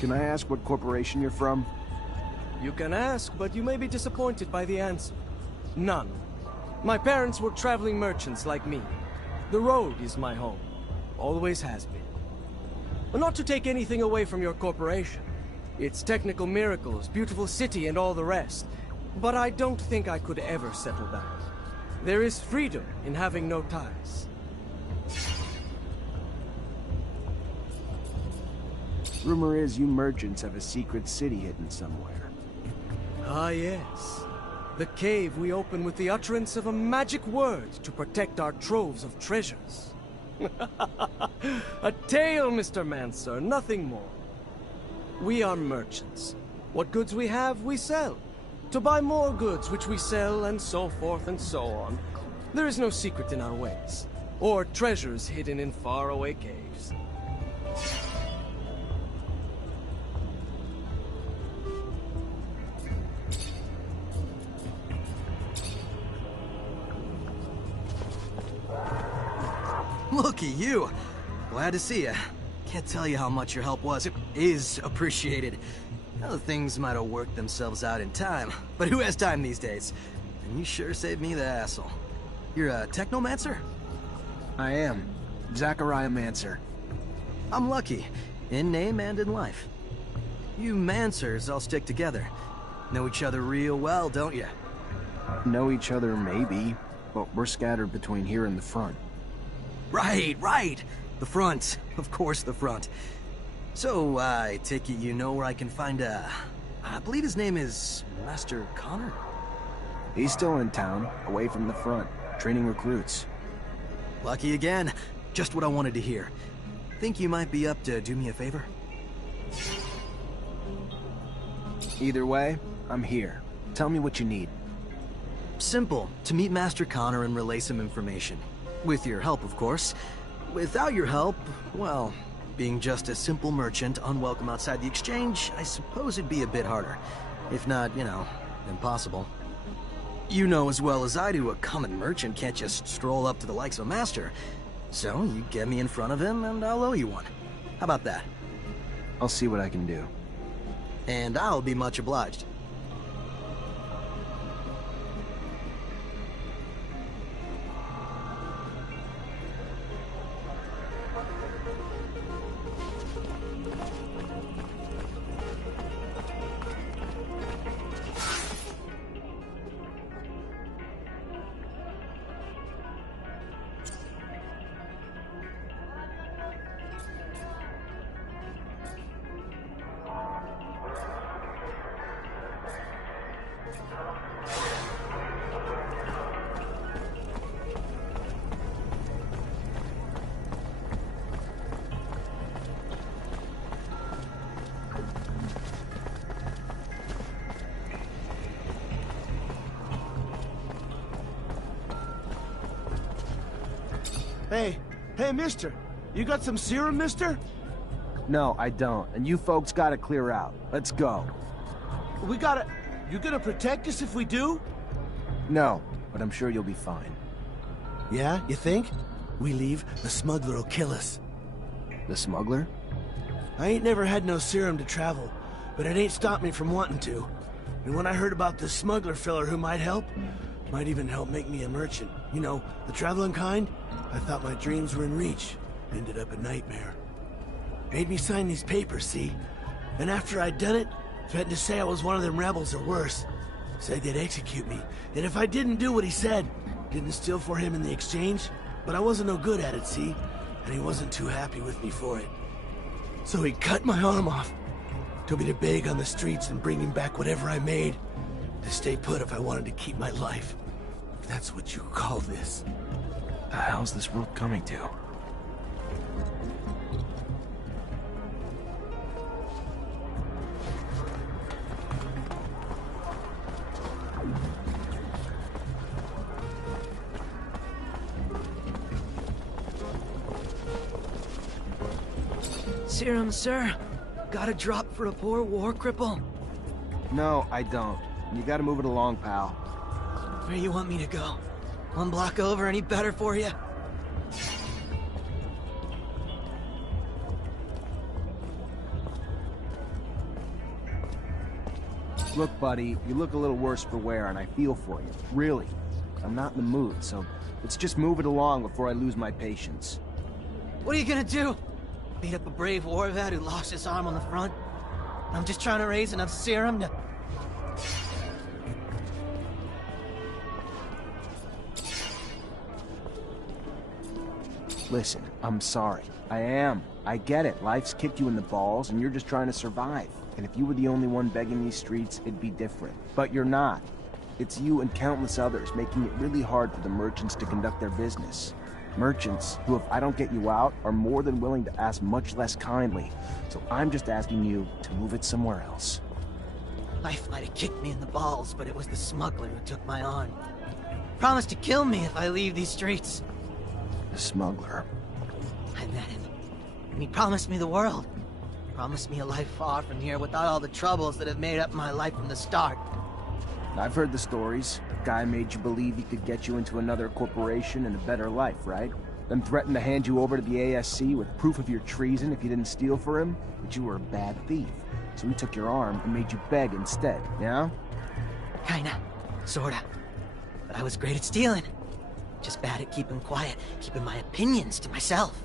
Can I ask what corporation you're from? You can ask, but you may be disappointed by the answer. None. My parents were traveling merchants like me. The road is my home. Always has been. But not to take anything away from your corporation. Its technical miracles, beautiful city, and all the rest. But I don't think I could ever settle down. There is freedom in having no ties. Rumor is you merchants have a secret city hidden somewhere. Ah, yes. The cave we open with the utterance of a magic word to protect our troves of treasures. A tale, Mr. Mancer, nothing more. We are merchants. What goods we have, we sell. To buy more goods, which we sell, and so forth and so on. There is no secret in our ways, or treasures hidden in faraway caves. Look at you! Glad to see you. Can't tell you how much your help was. It is appreciated. Other things might have worked themselves out in time, but who has time these days? And you sure saved me the hassle. You're a Technomancer? I am. Zachariah Mancer. I'm lucky, in name and in life. You Mancers all stick together. Know each other real well, don't you? Know each other, maybe, but we're scattered between here and the front. Right! The front. Of course, the front. So, I take it you know where I can find I believe his name is Master Connor? He's still in town, away from the front, training recruits. Lucky again. Just what I wanted to hear. Think you might be up to do me a favor? Either way, I'm here. Tell me what you need. Simple. To meet Master Connor and relay some information. With your help, of course. Without your help, well, being just a simple merchant, unwelcome outside the exchange, I suppose it'd be a bit harder. If not, you know, impossible. You know as well as I do, a common merchant can't just stroll up to the likes of a master. So, you get me in front of him, and I'll owe you one. How about that? I'll see what I can do. And I'll be much obliged. Hey, mister. You got some serum, mister? No, I don't. And you folks gotta clear out. Let's go. We gotta... You gonna protect us if we do? No, but I'm sure you'll be fine. Yeah, you think? We leave, the smuggler will kill us. The smuggler? I ain't never had no serum to travel, but it ain't stopped me from wanting to. And when I heard about this smuggler filler who might help, might even help make me a merchant, you know, the traveling kind, I thought my dreams were in reach. Ended up a nightmare. Made me sign these papers, see? And after I'd done it, threatened to say I was one of them rebels or worse. Said they'd execute me, and if I didn't do what he said, didn't steal for him in the exchange, but I wasn't no good at it, see? And he wasn't too happy with me for it. So he cut my arm off. Told me to beg on the streets and bring him back whatever I made. To stay put if I wanted to keep my life. If that's what you call this. The hell's this world coming to? Serum, sir. Got a drop for a poor war cripple? No, I don't. You gotta move it along, pal. Where you want me to go? One block over, any better for you? Look, buddy, you look a little worse for wear, and I feel for you. Really. I'm not in the mood, so let's just move it along before I lose my patience. What are you gonna do? Beat up a brave war vet who lost his arm on the front? I'm just trying to raise enough serum to... Listen, I'm sorry. I am. I get it. Life's kicked you in the balls, and you're just trying to survive. And if you were the only one begging these streets, it'd be different. But you're not. It's you and countless others making it really hard for the merchants to conduct their business. Merchants who, if I don't get you out, are more than willing to ask much less kindly. So I'm just asking you to move it somewhere else. Life might have kicked me in the balls, but it was the smuggler who took my arm. Promised to kill me if I leave these streets. The smuggler. I met him, and he promised me the world. Promised me a life far from here without all the troubles that have made up my life from the start. I've heard the stories. Guy made you believe he could get you into another corporation and a better life, right? Then threatened to hand you over to the ASC with proof of your treason if you didn't steal for him, but you were a bad thief. So he took your arm and made you beg instead, yeah? Kinda. Sorta. But I was great at stealing. Just bad at keeping quiet, keeping my opinions to myself.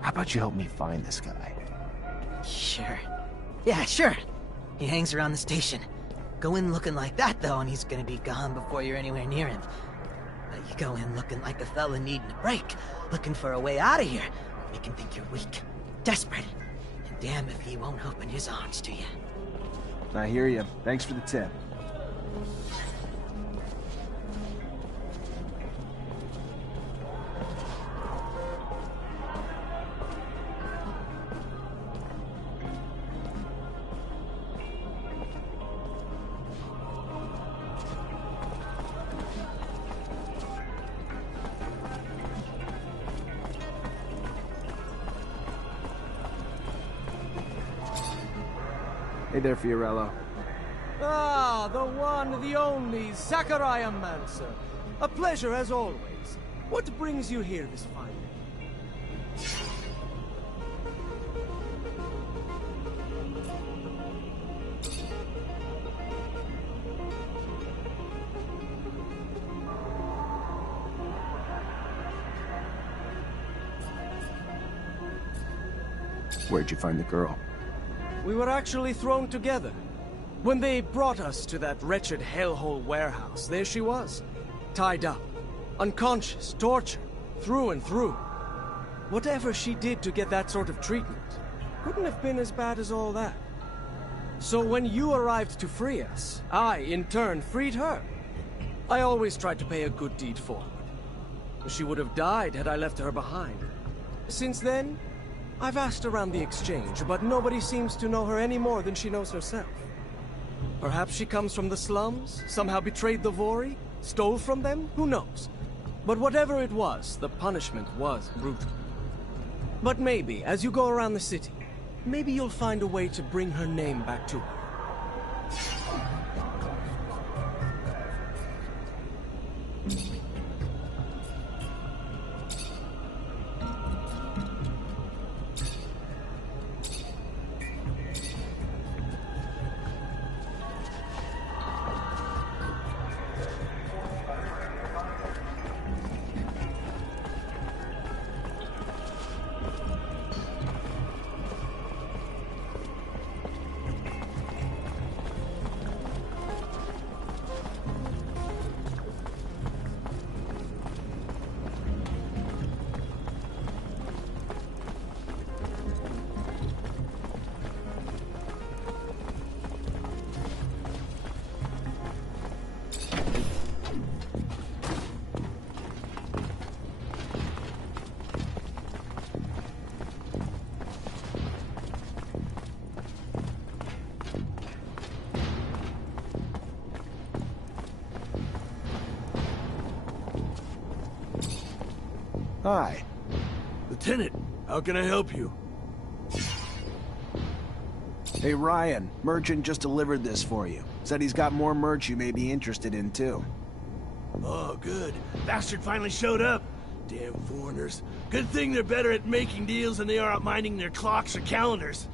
How about you help me find this guy? Sure. Yeah, sure. He hangs around the station. Go in looking like that, though, and he's gonna be gone before you're anywhere near him. But you go in looking like a fella needing a break, looking for a way out of here. Make him think you're weak, desperate. And damn if he won't open his arms to you. I hear you. Thanks for the tip. Hey there, Fiorello. Ah, the one, the only, Technomancer. A pleasure as always. What brings you here this fine day? Where'd you find the girl? We were actually thrown together. When they brought us to that wretched hellhole warehouse, there she was. Tied up, unconscious, tortured, through and through. Whatever she did to get that sort of treatment, couldn't have been as bad as all that. So when you arrived to free us, I, in turn, freed her. I always tried to pay a good deed forward. She would have died had I left her behind. Since then, I've asked around the exchange, but nobody seems to know her any more than she knows herself. Perhaps she comes from the slums, somehow betrayed the Vori, stole from them, who knows? But whatever it was, the punishment was brutal. But maybe, as you go around the city, maybe you'll find a way to bring her name back to her. Hi. Lieutenant, how can I help you? Hey, Ryan. Merchant just delivered this for you. Said he's got more merch you may be interested in, too. Oh, good. Bastard finally showed up. Damn foreigners. Good thing they're better at making deals than they are at minding their clocks or calendars.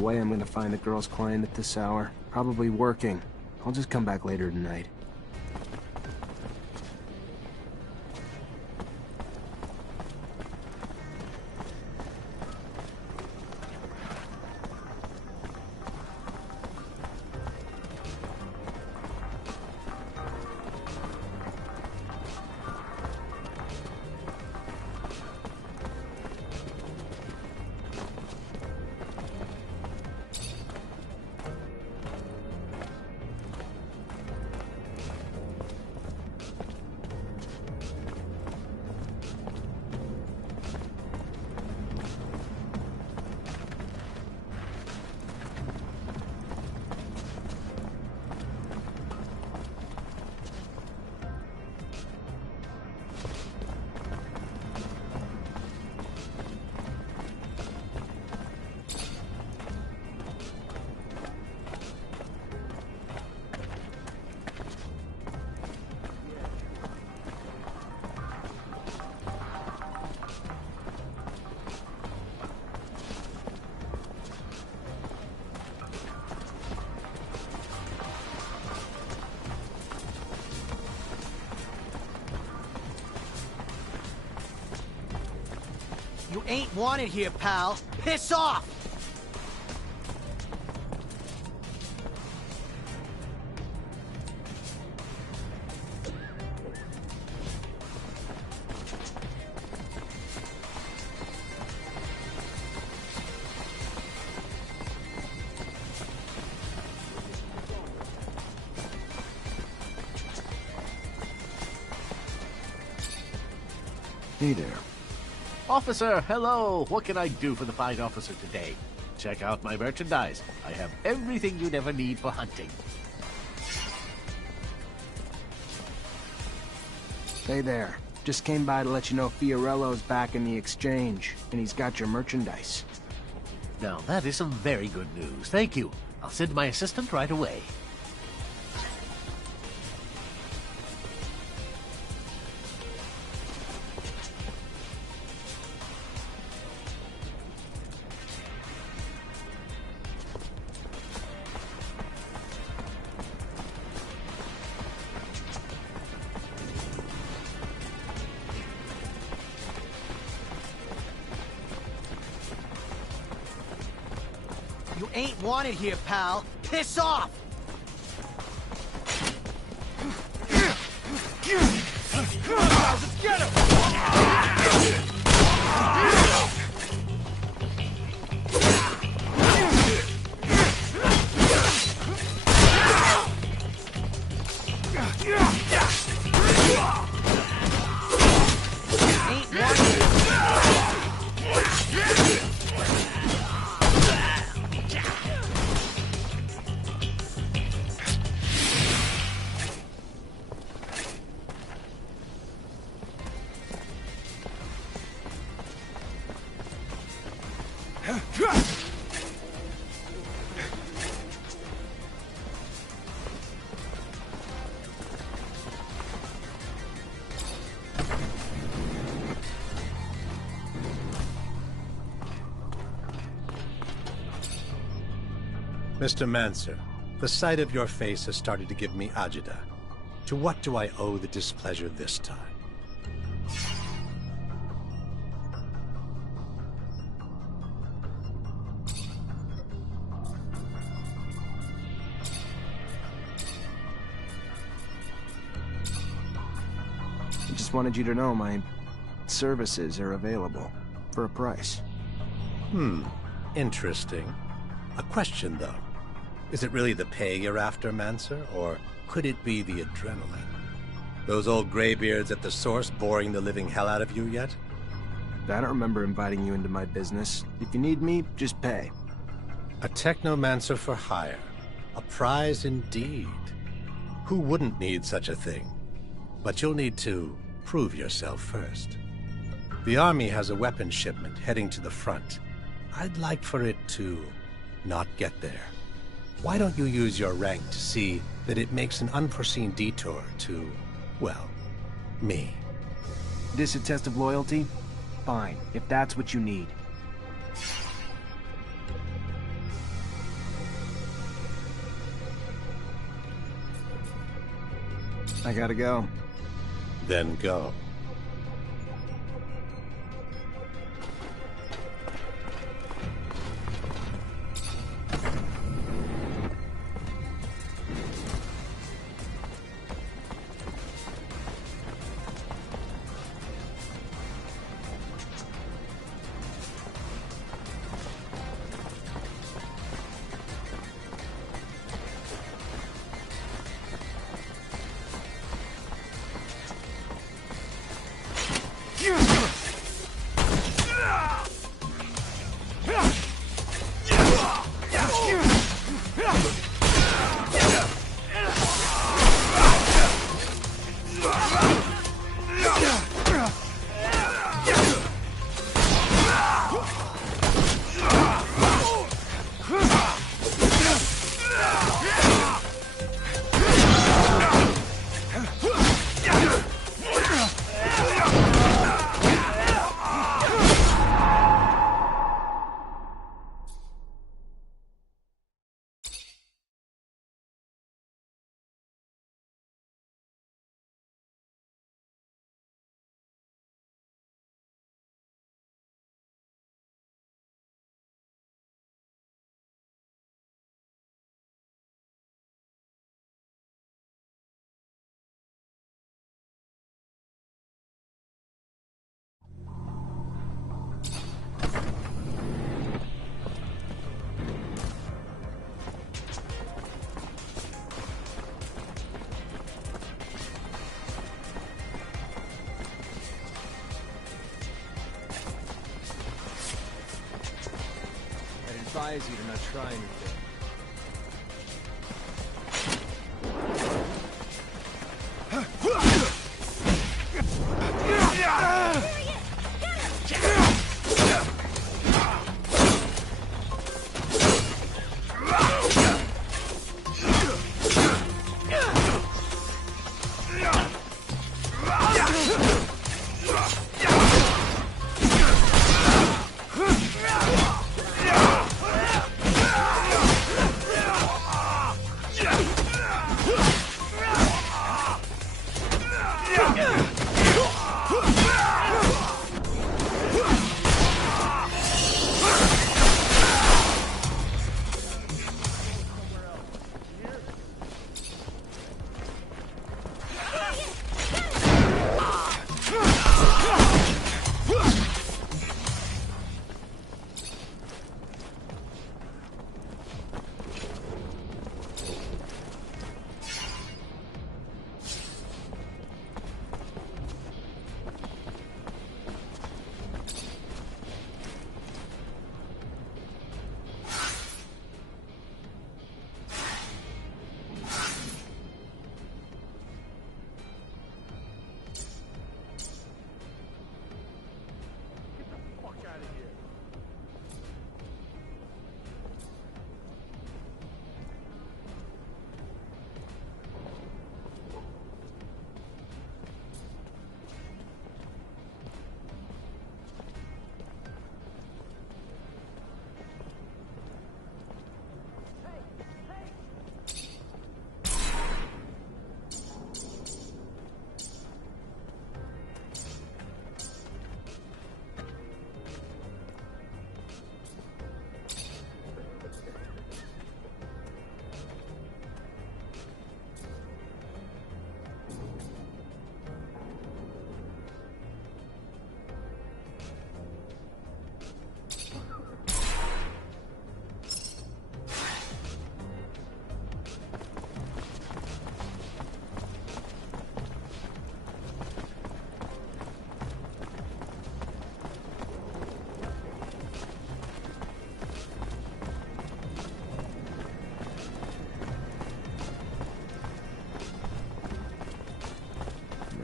way I'm gonna find the girl's client at this hour. Probably working. I'll just come back later tonight. You ain't wanted here, pal. Piss off! Hey there. Officer, hello! What can I do for the fine officer today? Check out my merchandise. I have everything you'd ever need for hunting. Hey there. Just came by to let you know Fiorello's back in the exchange, and he's got your merchandise. Now, that is some very good news. Thank you. I'll send my assistant right away. You ain't wanted here, pal. Piss off! Let's get him! Mr. Mancer, the sight of your face has started to give me agita. To what do I owe the displeasure this time? I just wanted you to know my services are available for a price. Interesting. A question, though. Is it really the pay you're after, Mancer, or could it be the adrenaline? Those old graybeards at the source boring the living hell out of you yet? I don't remember inviting you into my business. If you need me, just pay. A Technomancer for hire. A prize indeed. Who wouldn't need such a thing? But you'll need to prove yourself first. The Army has a weapons shipment heading to the front. I'd like for it to not get there. Why don't you use your rank to see that it makes an unforeseen detour to, well, me? This a test of loyalty? Fine, if that's what you need. I gotta go. Then go. I'd advise you to not try anything.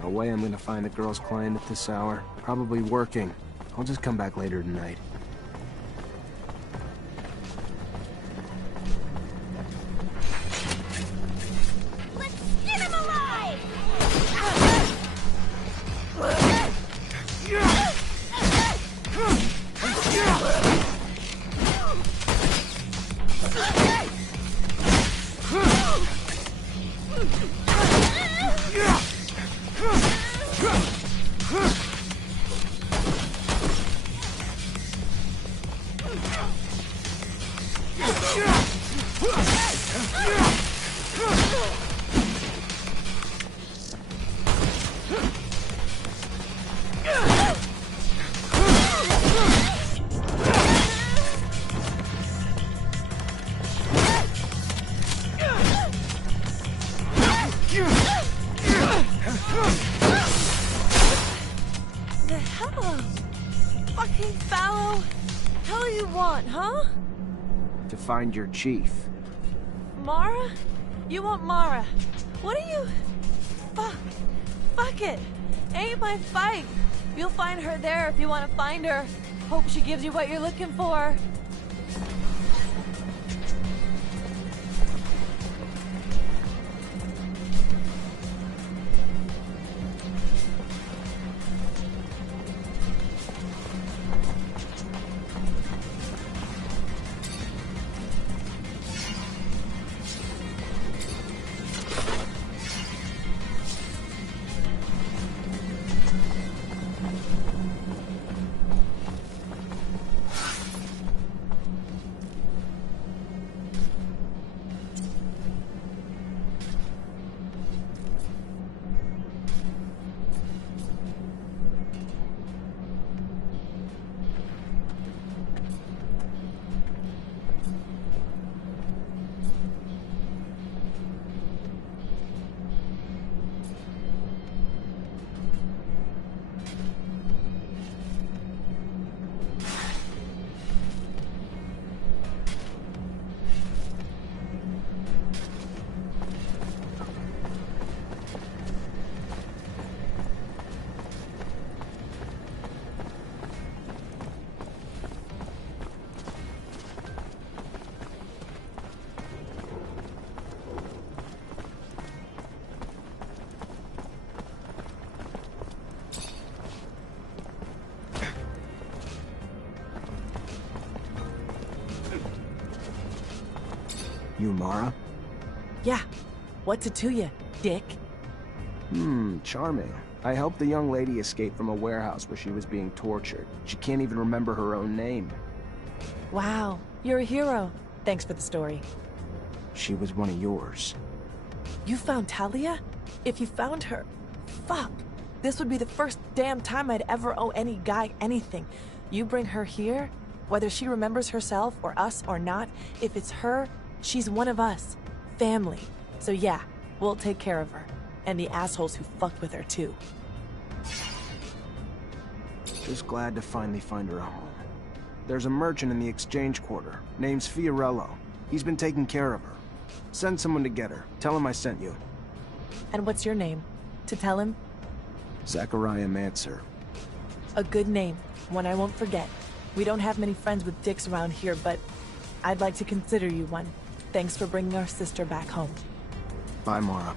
No way I'm gonna find the girl's client at this hour. Probably working. I'll just come back later tonight. Let's skin him alive! The hell? Fucking fallow. Hell you want, huh? To find your chief. Mara? You want Mara? What are you? Fuck it. Ain't my fight. You'll find her there if you want to find her. Hope she gives you what you're looking for. You Mara? Yeah. What's it to you, dick? Charming. I helped the young lady escape from a warehouse where she was being tortured. She can't even remember her own name. Wow. You're a hero. Thanks for the story. She was one of yours. You found Talia? If you found her... Fuck. This would be the first damn time I'd ever owe any guy anything. You bring her here, whether she remembers herself or us or not, if it's her, she's one of us. Family. So yeah, we'll take care of her. And the assholes who fucked with her too. Just glad to finally find her a home. There's a merchant in the exchange quarter. Name's Fiorello. He's been taking care of her. Send someone to get her. Tell him I sent you. And what's your name? To tell him? Zachariah Mancer. A good name. One I won't forget. We don't have many friends with dicks around here, but I'd like to consider you one. Thanks for bringing our sister back home. Bye, Mara.